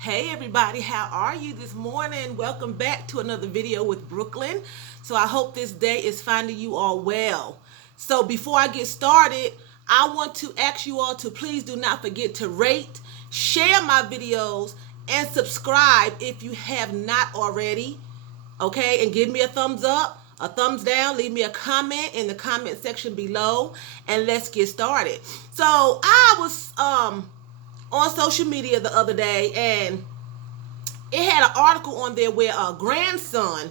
Hey everybody, how are you this morning? Welcome back to another video with Brooklyn. So I hope this day is finding you all well. So before I get started, I want to ask you all to please do not forget to rate, share my videos, and subscribe if you have not already. Okay, and give me a thumbs up, a thumbs down, leave me a comment in the comment section below, and let's get started. So I was on social media the other day, and it had an article on there where a grandson,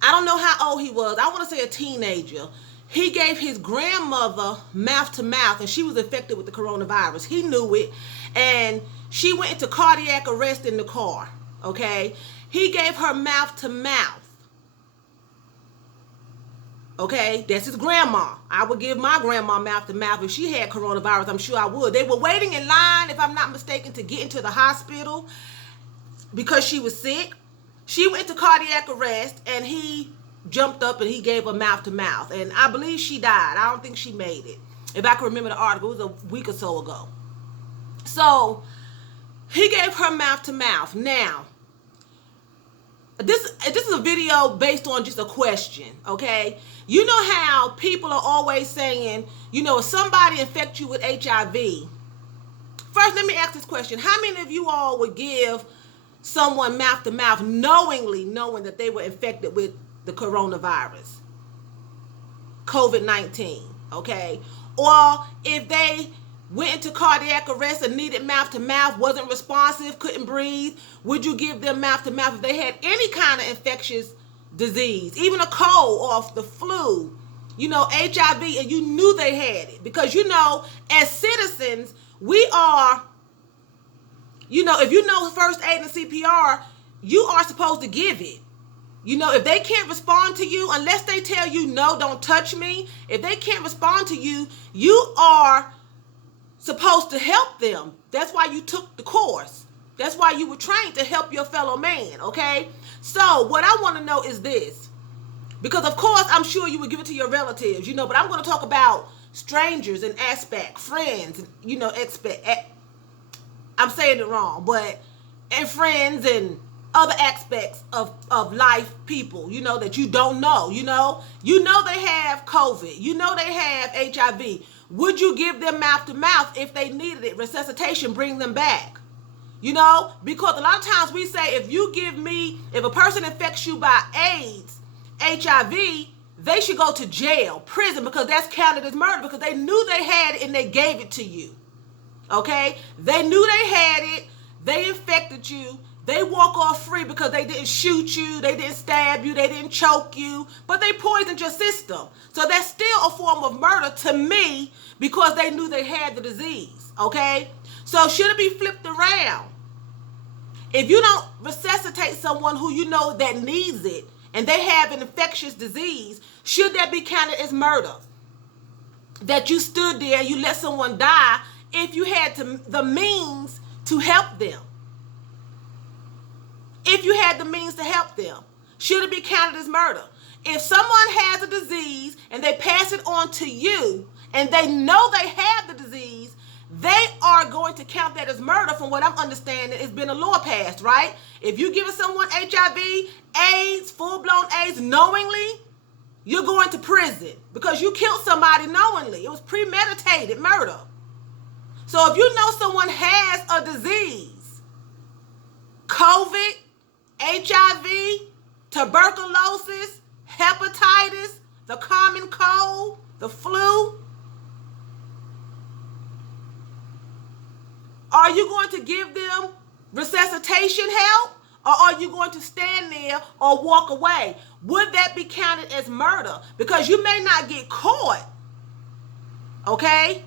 I don't know how old he was, I want to say a teenager, he gave his grandmother mouth to mouth, and she was infected with the coronavirus. He knew it, and she went into cardiac arrest in the car. Okay, he gave her mouth to mouth. Okay, that's his grandma. I would give my grandma mouth to mouth if she had coronavirus. I'm sure I would. They were waiting in line, if I'm not mistaken, to get into the hospital because she was sick. She went to cardiac arrest, and he jumped up and he gave her mouth to mouth. And I believe she died. I don't think she made it. If I can remember the article, it was a week or so ago. So he gave her mouth to mouth. Now, this is a video based on just a question, okay? You know how people are always saying, you know, if somebody infects you with HIV, first let me ask this question. How many of you all would give someone mouth to mouth knowingly knowing that they were infected with the coronavirus, COVID-19, okay? Or if they went into cardiac arrest and needed mouth to mouth, wasn't responsive, couldn't breathe, would you give them mouth to mouth if they had any kind of infectious disease, even a cold or the flu, you know, HIV, and you knew they had it? Because, you know, as citizens, we are, you know, if you know first aid and CPR, you are supposed to give it. You know, if they can't respond to you, unless they tell you, no, don't touch me, if they can't respond to you, you are supposed to help them. That's why you took the course. That's why you were trained to help your fellow man, okay? So what I want to know is this, because of course I'm sure you would give it to your relatives, you know, but I'm going to talk about strangers and aspect, friends, you know, I'm saying it wrong, but and friends and other aspects of life, people, you know, that you don't know, you know they have COVID, you know they have HIV. Would you give them mouth to mouth if they needed it? Resuscitation, bring them back. You know, because a lot of times we say if a person infects you by AIDS, HIV, they should go to jail, prison, because that's counted as murder, because they knew they had it and they gave it to you. Okay? They knew they had it, they infected you, they walk off free because they didn't shoot you, they didn't stab you, they didn't choke you, but they poisoned your system. So that's still a form of murder to me because they knew they had the disease, okay? So should it be flipped around? If you don't resuscitate someone who you know that needs it and they have an infectious disease, should that be counted as murder? That you stood there and you let someone die if you had the means to help them? If you had the means to help them, should it be counted as murder? If someone has a disease and they pass it on to you and they know they have the disease, they are going to count that as murder. From what I'm understanding, it's been a law passed, right? If you give someone HIV, AIDS, full-blown AIDS knowingly, you're going to prison because you killed somebody knowingly. It was premeditated murder. So if you know someone has a disease, COVID, HIV, tuberculosis, hepatitis, the common cold, the flu, are you going to give them resuscitation help, or are you going to stand there or walk away? Would that be counted as murder? Because you may not get caught, okay,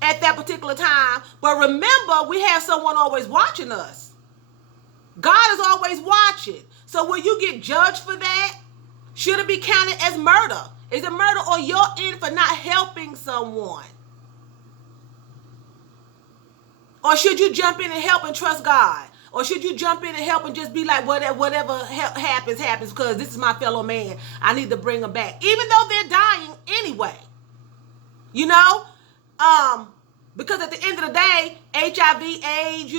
at that particular time, but remember, we have someone always watching us. God is always watching. So will you get judged for that? Should it be counted as murder? Is it murder on your end for not helping someone? Or should you jump in and help and trust God? Or should you jump in and help and just be like, whatever happens, happens, because this is my fellow man. I need to bring them back. Even though they're dying anyway. You know? Because at the end of the day, HIV, AIDS,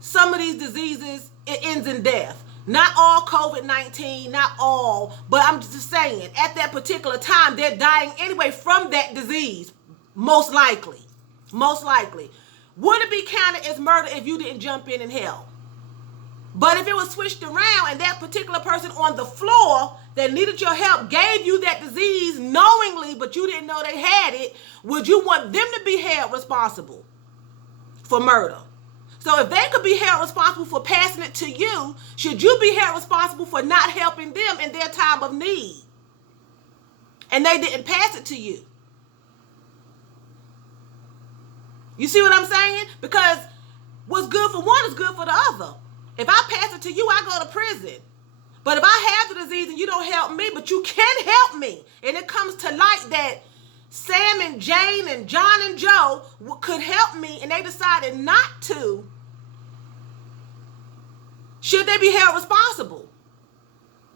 some of these diseases, it ends in death. Not all COVID-19, not all, but I'm just saying, at that particular time, they're dying anyway from that disease, most likely. Most likely. Would it be counted as murder if you didn't jump in and help? But if it was switched around and that particular person on the floor that needed your help gave you that disease knowingly, but you didn't know they had it, would you want them to be held responsible for murder? So if they could be held responsible for passing it to you, should you be held responsible for not helping them in their time of need? And they didn't pass it to you. You see what I'm saying? Because what's good for one is good for the other. If I pass it to you, I go to prison. But if I have the disease and you don't help me, but you can help me, and it comes to light that Sam and Jane and John and Joe could help me and they decided not to, should they be held responsible?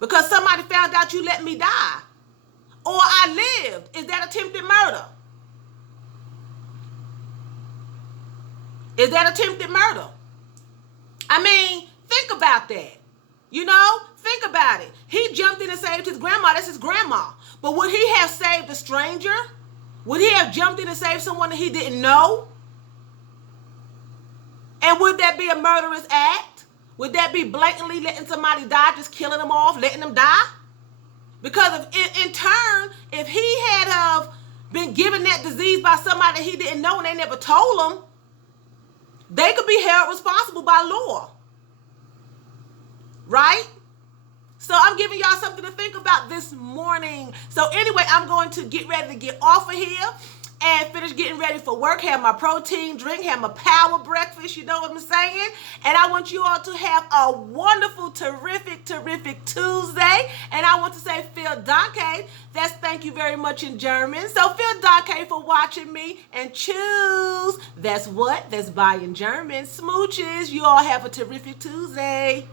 Because somebody found out you let me die. Or I lived. Is that attempted murder? Is that attempted murder? I mean, think about that. Think about it. He jumped in and saved his grandma. That's his grandma. But would he have saved a stranger? Would he have jumped in and saved someone that he didn't know? And would that be a murderous act? Would that be blatantly letting somebody die, just killing them off, letting them die? Because in turn, if he had been given that disease by somebody that he didn't know and they never told him, they could be held responsible by law. Right? So I'm giving y'all something to think about this morning. So anyway, I'm going to get ready to get off of here and finish getting ready for work, have my protein drink, have my power breakfast, you know what I'm saying? And I want you all to have a wonderful, terrific Tuesday. And I want to say vielen Dank. That's thank you very much in German. So vielen Dank for watching me, and choose. That's what? That's bye in German. Smooches. You all have a terrific Tuesday.